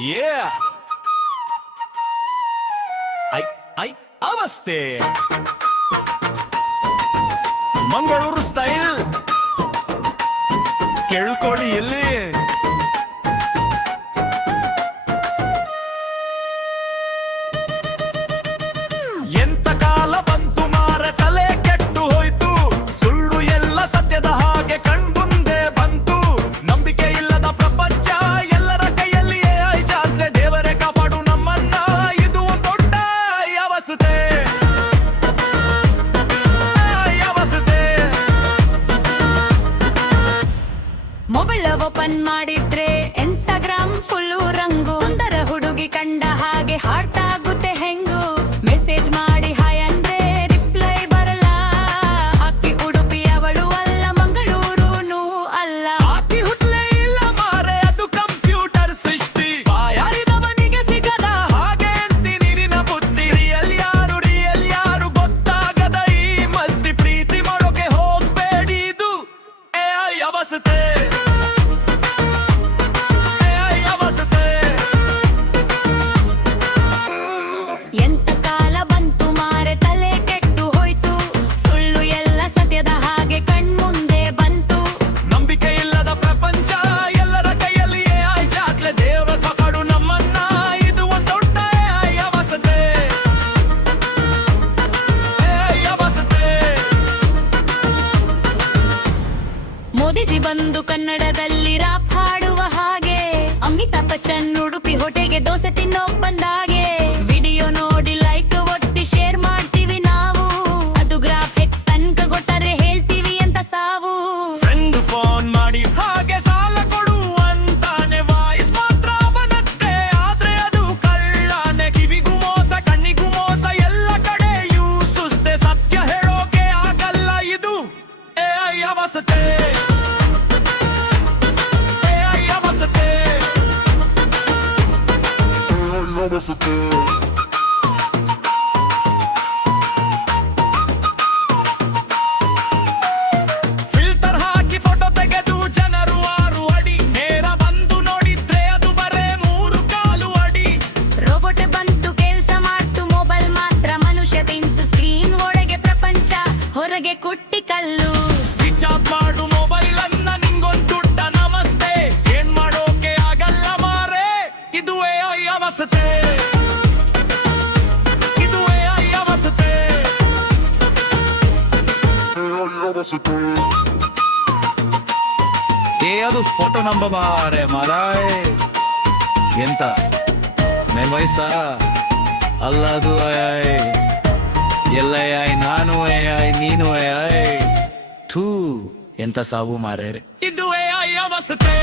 Yeah. I ಅವಸ್ಥೆ Mangaluru style ಕೇಳ್ಕೊಳ್ಳಿ ಎಲ್ಲಿ ಎಂತ ಕಾಲ ಬಂತು ಮಾರ ತಲೆ ಕೆಟ್ಟು ಹೋಯ್ತು ಸುಳ್ಳು ಎಲ್ಲ ಸತ್ಯದ ಹಾಗೆ ಕಣ್ಮುಂದೆ ಬಂತು ನಂಬಿಕೆ ಇಲ್ಲದ ಪ್ರಪಂಚ ಎಲ್ಲರ ಕೈಯಲ್ಲಿಯೇ ಜಾತ್ರೆ ದೇವರೇ ಕಾಪಾಡು ನಮ್ಮನ್ನ ಇದು ಒಂದು ದೊಡ್ಡ ಅವಸ್ಥೆ ಮೊಬೈಲ್ ಓಪನ್ ಮಾಡಿದ್ರೆ ಇನ್ಸ್ಟಾಗ್ರಾಮ್ ಫುಲ್ಲು ರಂಗು ಸುಂದರ ಹುಡುಗಿ ಕಂಡ ಹಾಗೆ ಹಾರ್ಟ್ ಆಗುತ್ತೆ ಹೆಂಗು ಮೆಸೇಜ್ ಮಾಡಿ ಹಾಯ್ ಅಂದ್ರೆ ರಿಪ್ಲೈ ಬರಲ್ಲ ಅಕ್ಕಿ ಉಡುಪಿ ಅವಳು ಅಲ್ಲ ಮಂಗಳೂರುನು ಅಲ್ಲ ಆಕಿ ಹುಟ್ಲೇ ಇಲ್ಲ ಮಾರೆ ಅದು ಕಂಪ್ಯೂಟರ್ ಸೃಷ್ಟಿ ಬಾಯಾರಿದವನಿಗೆ ಸಿಗದ ಹಾಗೆ ಅಂತಿ ನೀರಿನ ಬುತ್ತಿ ರಿಯಲ್ ಯಾರು ಗೊತ್ತಾಗದ ಈ ಮಸ್ತಿ ಪ್ರೀತಿ ಮಾಡೋಕೆ ಹೋಗ್ಬೇಡಿ ಇದು AI ಅವಸ್ಥೆ ಎಂತ ಕಾಲ ಬಂತು ಮಾರೆ ತಲೆ ಕೆಟ್ಟು ಹೋಯ್ತು ಸುಳ್ಳು ಎಲ್ಲ ಸತ್ಯದ ಹಾಗೆ ಕಣ್ಮುಂದೆ ಬಂತು ನಂಬಿಕೆ ಇಲ್ಲದ ಪ್ರಪಂಚ ಎಲ್ಲರ ಕೈಯಲ್ಲಿಯೇ ಜಾತ್ರೆ ದೇವರ ಕಾಪಾಡು ನಮ್ಮನ್ನ ಇದು ಒಂದು ದೊಡ್ಡ ಅವಸ್ಥೆ ಅವಸ್ಥೆ ಮೋದಿಜಿ ಬಂದು ಕನ್ನಡದಲ್ಲಿ ರಾಪ್ ಹಾಡುವ ಹಾಗೆ ಅಮಿತಾಬ್ ಬಚ್ಚನ್ ಉಡುಪಿ ಹೊಟ್ಟೆಗೆ ದೋಸೆ ತಿನ್ನೋಕ್ ಬಂದಾಗೆ ವಿಡಿಯೋ ನೋಡಿ ಲೈಕ್ ಒತ್ತಿ ಶೇರ್ ಮಾಡ್ತೀವಿ ನಾವು ಅದು ಗ್ರಾಫ್ ಹೆಕ್ಸ್ ಅನ್ಕ ಕೊಟ್ಟರೆ ಹೇಳ್ತೀವಿ ಅಂತ ಸಾವು ಫ್ರೆಂಡ್ ಫೋನ್ ಮಾಡಿ ಹಾಗೆ ಸಾಲ ಕೊಡು ಅಂತಾನೆ ವಾಯ್ಸ್ ಮಾತ್ರ ಬರುತ್ತೆ ಆದ್ರೆ ಅದು ಕಳ್ಳಾನೆ ಕಿವಿಗೂ ಮೋಸ ಕಣ್ಣಿಗೂ ಮೋಸ ಎಲ್ಲ ಕಡೆಯೂ ಸುಸ್ತೆ ಸತ್ಯ ಹೇಳೋಕೆ ಆಗಲ್ಲ ಇದು AI ಅವಸ್ಥೆ AI ಅವಸ್ಥೆ ಫಿಲ್ಟರ್ ಹಾಕಿ ಫೋಟೋ ತೆಗೆದು ಜನರು 6 ಅಡಿ ನೇರ ಬಂದು ನೋಡಿದ್ರೆ ಅದು ಬರೇ 3 ಕಾಲು ಅಡಿ ರೋಬೋಟ್ ಬಂತು ಕೆಲ್ಸ ಮಾಡ್ತು ಮೊಬೈಲ್ ಮಾತ್ರ ಮನುಷ್ಯ ತಿಂತು ಸ್ಕ್ರೀನ್ ಒಳಗೆ ಪ್ರಪಂಚ ಹೊರಗೆ ಕುಟ್ಟಿ ಕಲ್ಲು ಸ್ವಿಚ್ ಆಫ್ ಮಾಡು ಮೊಬೈಲ್ ಅನ್ನ ನಿಂಗೊಂದು ದುಡ್ಡ ನಮಸ್ತೆ ಏನ್ ಮಾಡೋಕೆ ಆಗಲ್ಲ ಮಾರೆ ಇದು AI ಅವಸ್ಥೆ ಇದು AI ಅವಸ್ಥೆ ಅದು ಫೋಟೋ ನಂಬ ಮಾರೆ ಮಾರಾಯ್ ಎಂತ ಮೇನ್ ವಯಸ್ಸ ಅಲ್ಲ ಅದು AI ಎಲ್ಲ AI ನಾನು AI ನೀನು AI ಥೂ ಎಂತ ಸಾವು ಮಾರೇರೆ ಇದು AI ಅವಸ್ಥೆ